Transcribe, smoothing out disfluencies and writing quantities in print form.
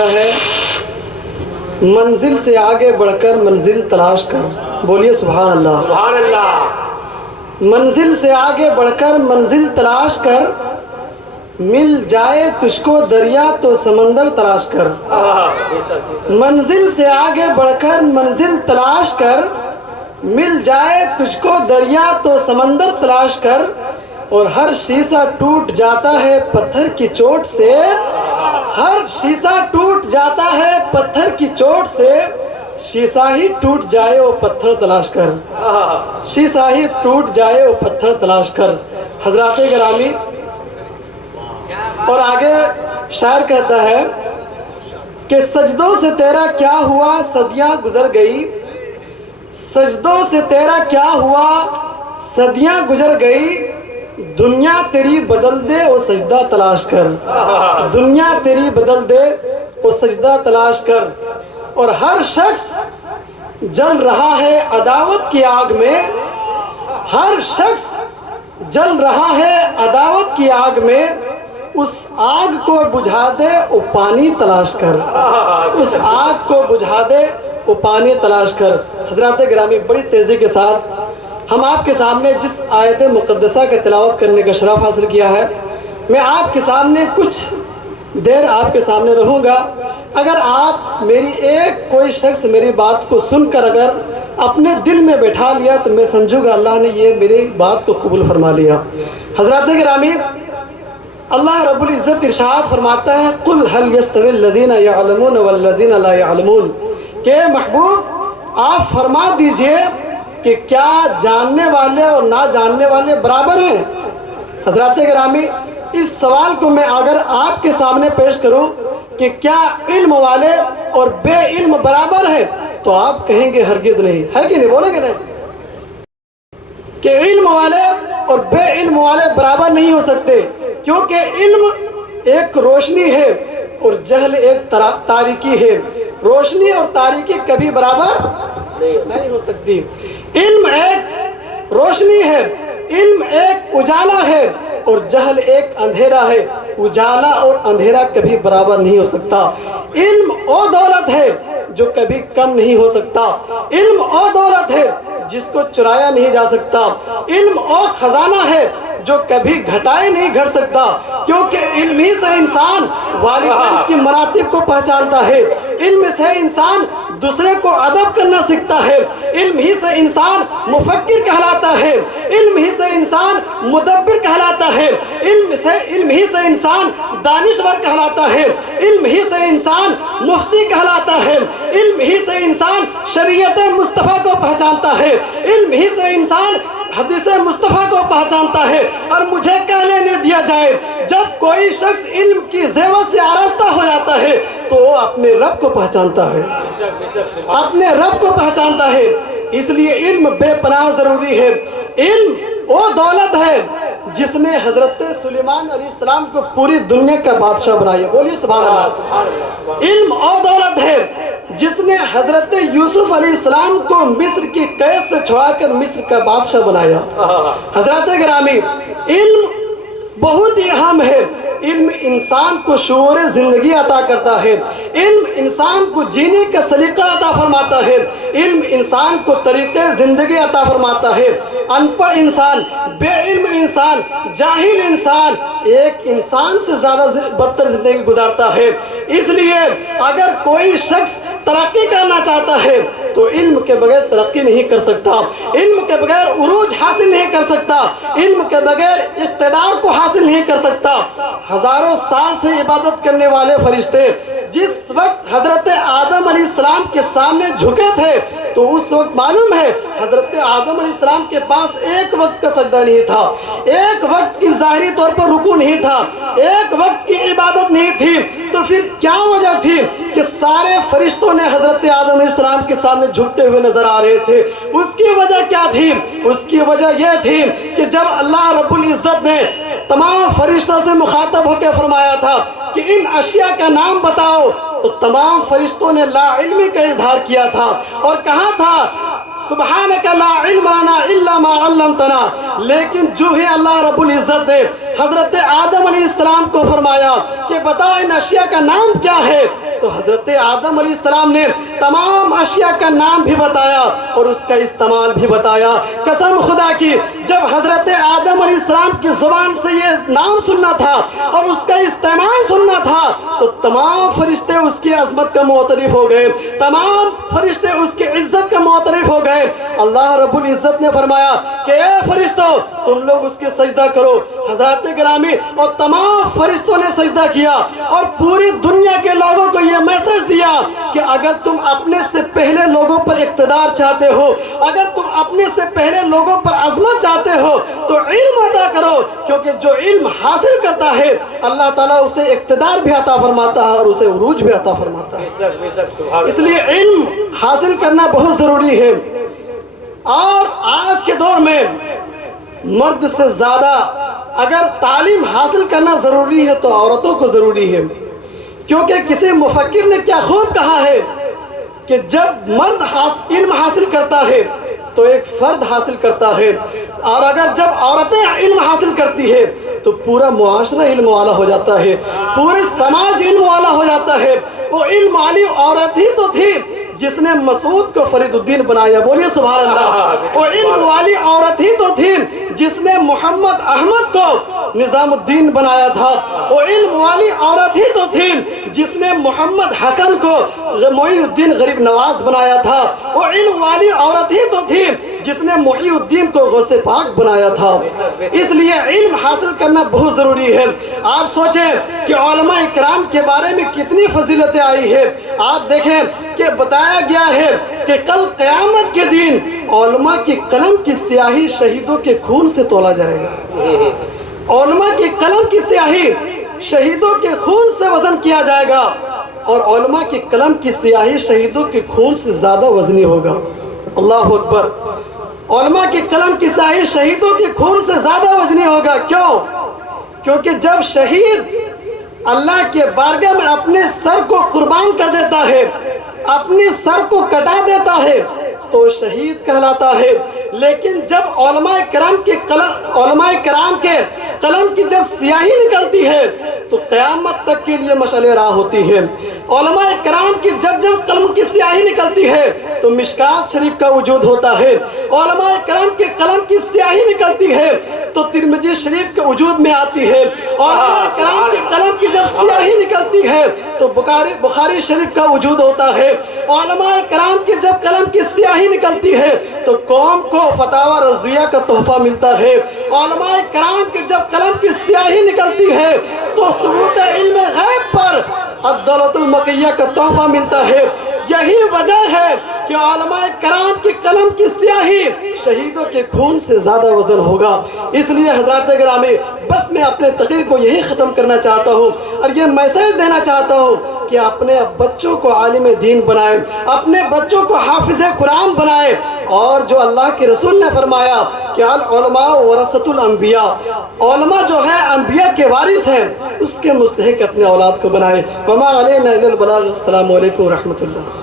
فرماتا ہے منزل سے آگے بڑھ کر منزل تلاش کر. بولیے سبحان اللہ. سبحان اللہ. منزل سے آگے بڑھ کر منزل تلاش کر، مل جائے تجھ کو دریا تو سمندر تلاش کر. منزل سے آگے بڑھ کر منزل تلاش کر، مل جائے تجھ کو دریا تو سمندر تلاش کر. اور ہر شیشہ ٹوٹ جاتا ہے پتھر کی چوٹ سے، ہر شیشہ ٹوٹ جاتا ہے پتھر کی چوٹ سے. شیشہ ہی ٹوٹ جائے وہ پتھر تلاش کر، شیشہ ہی ٹوٹ جائے وہ پتھر تلاش کر. حضرات گرامی، اور آگے شاعر کہتا ہے کہ سجدوں سے تیرا کیا ہوا صدیاں گزر گئی، سجدوں سے تیرا کیا ہوا صدیاں گزر گئی. دنیا تیری بدل دے وہ سجدہ تلاش کر، دنیا تیری بدل دے وہ سجدہ تلاش کر. اور ہر شخص جل رہا ہے عداوت کی آگ میں، ہر شخص جل رہا ہے عداوت کی آگ میں. اس آگ کو بجھا دے وہ پانی تلاش کر، اس آگ کو بجھا دے وہ پانی تلاش کر. حضرات گرامی، بڑی تیزی کے ساتھ ہم آپ کے سامنے جس آیت مقدسہ کے تلاوت کرنے کا شرف حاصل کیا ہے، میں آپ کے سامنے کچھ دیر آپ کے سامنے رہوں گا. اگر آپ میری کوئی شخص میری بات کو سن کر اگر اپنے دل میں بیٹھا لیا تو میں سمجھوں گا اللہ نے یہ میری بات کو قبول فرما لیا. حضرات گرامی، اللہ رب العزت ارشاد فرماتا ہے قُلْ هَلْ يَسْتَوِي الَّذِينَ يَعْلَمُونَ وَالَّذِينَ لَا يَعْلَمُونَ، کہ محبوب آپ فرما دیجئے کہ کیا جاننے والے اور نہ جاننے والے برابر ہیں. حضرات گرامی، اس سوال کو میں اگر آپ کے سامنے پیش کروں کہ کیا علم والے اور بے علم برابر ہیں، تو آپ کہیں گے ہرگز نہیں. ہے کہ نہیں؟ بولیں گے نہیں کہ علم والے اور بے علم والے برابر نہیں ہو سکتے، کیونکہ علم ایک روشنی ہے اور جہل ایک تاریکی ہے. روشنی اور تاریکی کبھی برابر نہیں ہو سکتی. علم ایک روشنی ہے، علم ایک اجالا ہے اور جہل ایک اندھیرا ہے. اجالا اور اندھیرا کبھی برابر نہیں ہو سکتا. علم او دولت ہے جو کبھی کم نہیں ہو سکتا. علم او دولت ہے جس کو چرایا نہیں جا سکتا. علم او خزانہ ہے جو کبھی گھٹائے نہیں گھٹ سکتا، کیونکہ علم ہی سے انسان والدین کی مراتب کو پہچانتا ہے. علم سے انسان دوسرے کو ادب کرنا سیکھتا ہے. علم ہی سے انسان مفکر کہلاتا ہے. علم ہی سے انسان مدبر کہلاتا ہے. علم ہی سے انسان دانشور کہلاتا ہے. علم ہی سے انسان مفتی کہلاتا ہے. علم ہی سے انسان شریعت مصطفیٰ کو پہچانتا ہے. علم ہی سے انسان حدیث مصطفیٰ کو پہچانتا ہے. اور مجھے کہہ لینے دیا جائے، جب کوئی شخص علم کی زیور سے آراستہ ہو جاتا ہے تو وہ اپنے رب کو پہچانتا ہے، اپنے رب کو پہچانتا ہے. اس لیے علم بے پناہ ضروری ہے. علم وہ دولت ہے جس نے حضرت سلیمان علیہ السلام کو پوری دنیا کا بادشاہ بنایا. بولیے سبحان اللہ. علم وہ دولت ہے جس نے حضرت یوسف علیہ السلام کو مصر کی قید سے چھڑا کر مصر کا بادشاہ بنایا. حضرات گرامی، علم بہت ہی اہم ہے. علم انسان کو شعور زندگی عطا کرتا ہے. علم انسان کو جینے کا سلیقہ عطا فرماتا ہے. علم انسان کو طریقے زندگی عطا فرماتا ہے. ان پڑھ انسان، بے علم انسان، جاہل انسان ایک انسان سے زیادہ بدتر زندگی گزارتا ہے. اس لیے اگر کوئی شخص ترقی کرنا چاہتا ہے تو علم کے بغیر ترقی نہیں کر سکتا. علم کے بغیر عروج حاصل نہیں کر سکتا. علم کے بغیر اقتدار کو حاصل نہیں کر سکتا. ہزاروں سال سے عبادت کرنے والے فرشتے جس وقت حضرت آدم علیہ السلام کے سامنے جھکے تھے تو اس وقت معلوم ہے حضرت آدم علیہ السلام کے پاس ایک وقت کا سجدہ نہیں تھا، ایک وقت کی ظاہری طور پر رکوع نہیں تھا، ایک وقت کی عبادت نہیں تھی. تو پھر کیا وجہ تھی کہ سارے فرشتوں نے حضرت آدم علیہ السلام کے سامنے جھکتے ہوئے نظر آ رہے تھے؟ اس کی وجہ کیا تھی؟ اس کی وجہ یہ تھی کہ جب اللہ رب العزت نے تمام فرشتوں سے مخاطب ہو کے فرمایا تھا کہ ان اشیاء کا نام بتاؤ، تو تمام فرشتوں نے لا علمی کا اظہار کیا تھا اور کہا تھا سبحانک لا علم لنا الا ما علمتنا. لیکن جو ہی اللہ رب العزت نے حضرت آدم علیہ السلام کو فرمایا کہ بتاؤ ان اشیاء کا نام کیا ہے؟ تو حضرت آدم علیہ السلام نے تمام اشیاء کا نام بھی بتایا اور اس کا استعمال بھی بتایا۔ قسم خدا کی جب حضرت آدم علیہ السلام کی زبان سے یہ نام سننا تھا اور اس کا استعمال سننا تھا تو تمام فرشتے اس کی عظمت کا معترف ہو گئے، تمام فرشتے اس کی عزت کا معترف ہو گئے۔ اللہ رب العزت نے فرمایا کہ اے فرشتوں تم لوگ اس کے سجدہ کرو۔ حضرات گرامی اور تمام فرشتوں نے سجدہ کیا اور پوری دنیا کے لوگوں کو یہ میسج دیا کہ اگر تم اپنے سے پہلے لوگوں پر اقتدار چاہتے ہو، اگر تم اپنے سے پہلے لوگوں پر عظمت چاہتے ہو تو علم عطا کرو، کیونکہ جو علم حاصل کرتا ہے اللہ تعالیٰ اسے اقتدار بھی عطا فرماتا ہے اور اسے عروج بھی عطا فرماتا ہے۔ اس لیے علم حاصل کرنا بہت ضروری ہے۔ اور آج کے دور میں مرد سے زیادہ اگر تعلیم حاصل کرنا ضروری ہے تو عورتوں کو ضروری ہے، کیونکہ کسی مفکر نے کیا خوب کہا ہے کہ جب مرد علم حاصل کرتا ہے تو ایک فرد حاصل کرتا ہے، اور اگر جب عورتیں علم حاصل کرتی ہے تو پورا معاشرہ علم والا ہو جاتا ہے، پورے سماج علم والا ہو جاتا ہے۔ وہ علم والی عورت ہی تو تھی جس نے مسعود کو فرید الدین بنایا، بولیے سبحان اللہ۔ وہ علم والی عورت ہی تو تھی جس نے محمد احمد کو نظام الدین بنایا تھا۔ وہ علم والی عورت ہی تو تھی جس نے محمد حسن کو معین الدین غریب نواز بنایا تھا۔ وہ علم والی عورت ہی تو تھی جس نے محی الدین کو غوث پاک بنایا تھا۔ اس لیے علم حاصل کرنا بہت ضروری ہے۔ آپ سوچیں کہ علماء اکرام کے بارے میں کتنی فضیلتیں آئی ہے۔ آپ دیکھیں کہ بتایا گیا ہے کہ کل قیامت کے دن علماء کی قلم کی سیاہی شہیدوں کے خون سے تولا جائے گا۔ علماء کی قلم کی سیاہی شہیدوں کے خون سے وزن کیا جائے گا، اور علماء کی قلم کی سیاہی شہیدوں کے خون سے زیادہ وزنی ہوگا۔ اللہ اکبر۔ علماء کی قلم کی سیاہی شہیدوں کے خون سے زیادہ وزنی ہوگا۔ کیوں؟ کیونکہ جب شہید اللہ کے بارگاہ میں اپنے سر کو قربان کر دیتا ہے، اپنے سر کو کٹا دیتا ہے تو شہید کہلاتا ہے۔ لیکن جب علماء کرام کے قلم کی جب سیاہی نکلتی ہے تو قیامت تک کے لیے مشعل راہ ہوتی ہے۔ علماء کرام کی جب قلم کی سیاہی نکلتی ہے تو مشکات شریف کا وجود ہوتا ہے۔ علماء کرام کے قلم کی سیاہی نکلتی ہے تو ترمذی شریف کے وجود میں آتی ہے۔ علماء کرام کے قلم کی جب سیاہی نکلتی ہے تو بخاری شریف کا وجود ہوتا ہے۔ علماء کرام کی جب قلم کی سیاہی نکلتی ہے تو قوم کو فتاوی رضویہ کا تحفہ ملتا ہے۔ علماء کرام کی جب قلم کی سیاہی نکلتی ہے تو ثبوت علم غیب پر الدولۃ المکیہ کا تحفہ ملتا ہے۔ یہی وجہ ہے کہ علماء کرام کی قلم کی سیاہی شہیدوں کے خون سے زیادہ وزن ہوگا۔ اس لیے حضرات گرامی بس میں اپنے تقریر کو یہی ختم کرنا چاہتا ہوں اور یہ میسج دینا چاہتا ہوں کہ اپنے بچوں کو عالم دین بنائیں، اپنے بچوں کو حافظ قرآن بنائیں، اور جو اللہ کے رسول نے فرمایا کہ العلماء ورثۃ الانبیاء، علماء جو ہے انبیاء کے وارث ہیں، اس کے مستحق اپنے اولاد کو بنائیں۔ وما علینا الا البلاغ۔ السلام علیکم ورحمۃ اللہ۔